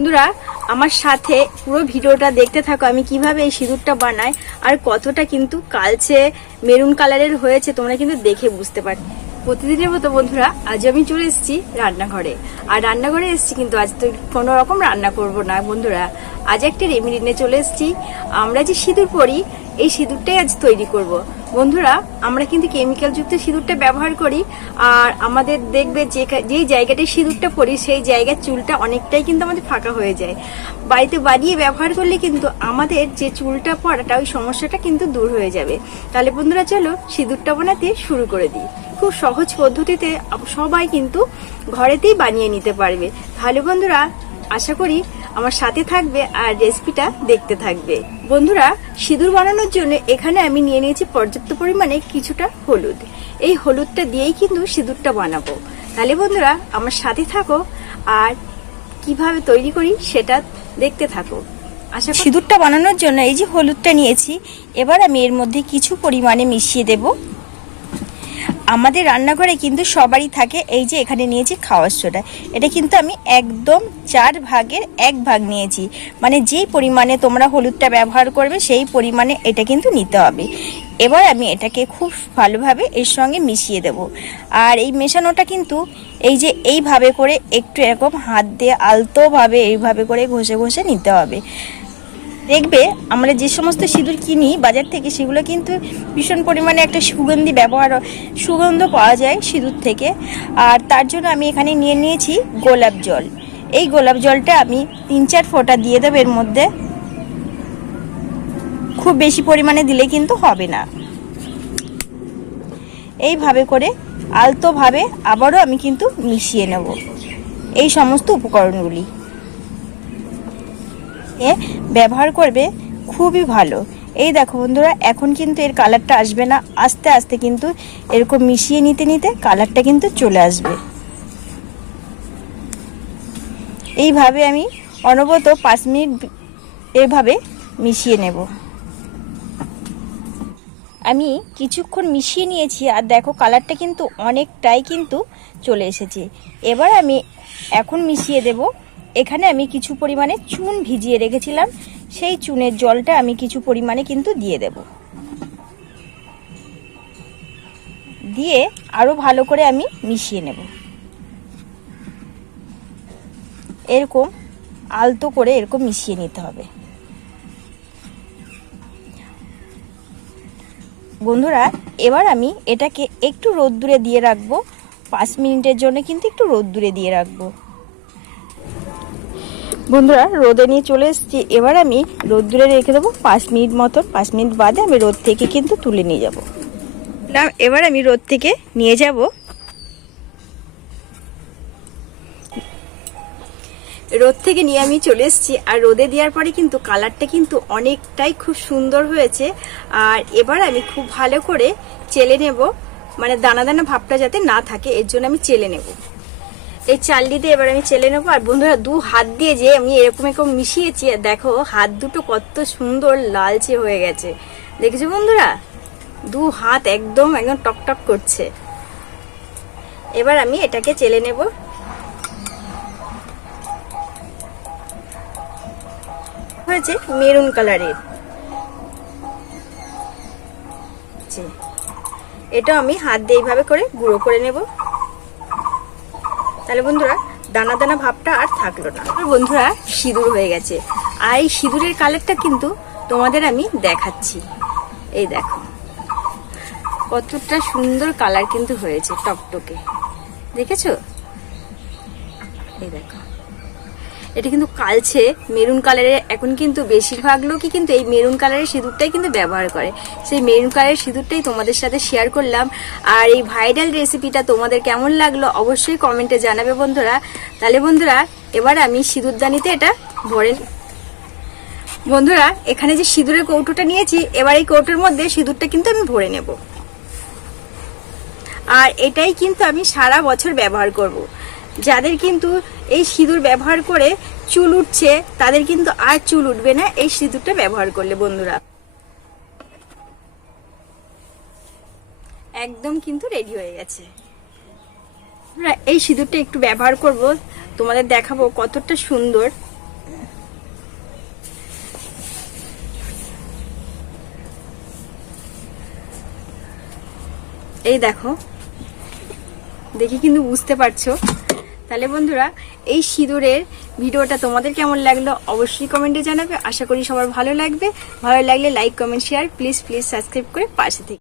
বন্ধুরা আমার সাথে পুরো ভিডিওটা দেখতে থাকো আমি কিভাবে এই সিঁদুরটা বানাই আর কতটা কিন্তু কালচে মেরুন কালারের হয়েছে তোমরা কিন্তু দেখে বুঝতে পারবে। প্রতিদিনের মতো বন্ধুরা আজ আমি চলে এসেছি রান্নাঘরে। আর রান্নাঘরে এসেছি কিন্তু আজ তো কোনো রকম রান্না করব না বন্ধুরা, আজ একটা রেমেডি নিয়ে চলে এসেছি। আমরা যে সিঁদুর পরি এই সিঁদুরটাই আজ তৈরি করব বন্ধুরা। আমরা কিন্তু কেমিক্যাল যুক্ত সিঁদুরটা ব্যবহার করি আর আমাদের দেখবে যেই জায়গাটায় সিঁদুরটা পরি সেই জায়গার চুলটা অনেকটাই কিন্তু আমাদের ফাঁকা হয়ে যায়। বাড়িতে বানিয়ে ব্যবহার করলে কিন্তু আমাদের যে চুলটা পড়াটা ওই সমস্যাটা কিন্তু দূর হয়ে যাবে। তাহলে বন্ধুরা চলো সিঁদুরটা বানাতে শুরু করে দিই। খুব সহজ পদ্ধতিতে সবাই কিন্তু ঘরেতেই বানিয়ে নিতে পারবে। তাহলে বন্ধুরা আশা করি আমার সাথে থাকবে আর রেসিপিটা দেখতে থাকবে। বন্ধুরা সিঁদুর বানানোর জন্য এখানে আমি নিয়ে নিয়েছি পর্যাপ্ত পরিমাণে কিছুটা হলুদ। এই হলুদটা দিয়েই কিন্তু সিঁদুরটা বানাবো। তাহলে বন্ধুরা আমার সাথে থাকো আর কিভাবে তৈরি করি সেটা দেখতে থাকো। আশা সিঁদুরটা বানানোর জন্য এই যে হলুদটা নিয়েছি, এবার আমি এর মধ্যে কিছু পরিমাণে মিশিয়ে দেব। আমাদের রান্নাঘরে কিন্তু সবারই থাকে এই যে এখানে নিয়েছি খাওয়ার সোডা। এটা কিন্তু আমি একদম 4 ভাগের 1 ভাগ নিয়েছি, মানে যেই পরিমাণে তোমরা হলুদটা ব্যবহার করবে সেই পরিমাণে এটা কিন্তু নিতে হবে। এবার আমি এটাকে খুব ভালোভাবে এর সঙ্গে মিশিয়ে দেব। আর এই মেশানোটা কিন্তু এই যে এইভাবে করে একটু এরকম হাত দিয়ে আলতোভাবে এইভাবে করে ঘষে ঘষে নিতে হবে। দেখবে আমরা যে সমস্ত সিঁদুর কিনি বাজার থেকে সেগুলো কিন্তু ভীষণ পরিমাণে একটা সুগন্ধ পাওয়া যায় সিঁদুর থেকে। আর তার জন্য আমি এখানে নিয়ে নিয়েছি গোলাপ জল। এই গোলাপ জলটা আমি 3-4 ফোঁটা দিয়ে দেবো এর মধ্যে। খুব বেশি পরিমাণে দিলে কিন্তু হবে না। এইভাবে করে আলতোভাবে আবারও আমি কিন্তু মিশিয়ে নেব এই সমস্ত উপকরণগুলি। ব্যবহার করবে খুবই ভালো। এই দেখো বন্ধুরা এখন কিন্তু এর কালারটা আসবে না, আস্তে আস্তে কিন্তু এরকম মিশিয়ে নিতে নিতে কালারটা কিন্তু চলে আসবে। এইভাবে আমি অনবরত 5 মিনিট এইভাবে মিশিয়ে নেব। আমি কিছুক্ষণ মিশিয়ে নিয়েছি আর দেখো কালারটা কিন্তু অনেকটাই কিন্তু চলে এসেছে। এবার আমি এখন মিশিয়ে দেব। এখানে আমি কিছু পরিমাণে চুন ভিজিয়ে রেখেছিলাম, সেই চুনের জলটা আমি কিছু পরিমাণে কিন্তু দিয়ে দেব। দিয়ে আরো ভালো করে আমি মিশিয়ে নেব। এরকম আলতো করে এরকম মিশিয়ে নিতে হবে। বন্ধুরা এবার আমি এটাকে একটু রোদ্দুরে দিয়ে রাখবো। 5 মিনিটের জন্য কিন্তু একটু রোদ্দুরে দিয়ে রাখবো। বন্ধুরা রোদে নিয়ে চলে এসেছি। এবার আমি রোদ্দুরে রেখে দেবো 5 মিনিট মতন। 5 মিনিট বাদে আমি রোদ থেকে কিন্তু তুলে নিয়ে যাব। এবার আমি রোদ থেকে নিয়ে যাব। রোদ থেকে নিয়ে আমি চলে এসেছি আর রোদে দেওয়ার পরে কিন্তু কালারটা কিন্তু অনেকটাই খুব সুন্দর হয়েছে। আর এবার আমি খুব ভালো করে চেলে নেব, মানে দানা দানা ভাবটা যাতে না থাকে এর জন্য আমি চেলে নেব। এই চালনি দিয়ে এবার আমি চেলে নেবো। আর বন্ধুরা 2 হাত দিয়ে যে আমি এরকম মিশিয়েছি, দেখো হাত দুটো কত সুন্দর লালচে হয়ে গেছে, দেখেছো বন্ধুরা? 2 হাত একদম টকটক করছে। এবার আমি এটাকে চেলে নেব। হয়েছে মেরুন কালারের। এটা আমি হাত দিয়ে এইভাবে করে গুঁড়ো করে নেব। তাহলে বন্ধুরা দানা দানা ভাবটা আর থাকলো না। বন্ধুরা সিঁদুর হয়ে গেছে। আর এই সিঁদুরের কালারটা কিন্তু তোমাদের আমি দেখাচ্ছি। এই দেখো কতটা সুন্দর কালার কিন্তু হয়েছে, টকটকে, দেখেছো? এই দেখো এটা কিন্তু কালচে মেরুন কালারের। এখন কিন্তু বেশিরভাগ লোকই কিন্তু এই মেরুন কালারের সিঁদুরটাই কিন্তু ব্যবহার করে। সেই মেরুন কালারের সিঁদুরটাই তোমাদের সাথে শেয়ার করলাম। আর এই ভাইরাল রেসিপিটা তোমাদের কেমন লাগলো অবশ্যই কমেন্টে জানাবে বন্ধুরা। তাহলে বন্ধুরা এবার আমি সিঁদুরদানিতে এটা ভরে। বন্ধুরা এখানে যে সিঁদুরের কৌটোটা নিয়েছি, এবার এই কৌটোর মধ্যে সিঁদুরটা কিন্তু আমি ভরে নেব। আর এটাই কিন্তু আমি সারা বছর ব্যবহার করব। যাদের কিন্তু এই সিঁদুর ব্যবহার করে চুল উঠছে তাদের কিন্তু আর চুল উঠবে না এই সিঁদুরটা ব্যবহার করলে। বন্ধুরা একদম কিন্তু রেডি হয়ে গেছে। এই সিঁদুরটা একটু ব্যবহার করব, তোমাদের দেখাবো কতটা সুন্দর। এই দেখো, দেখি কিন্তু বুঝতে পারছো। তাহলে বন্ধুরা, এই সিঁদুরের ভিডিওটা তোমাদের কেমন লাগলো অবশ্যই কমেন্টে জানাবে। আশা করি সবার ভালো লাগবে। ভালো লাগলে like, comment, share, please subscribe করে পাশে থেকে।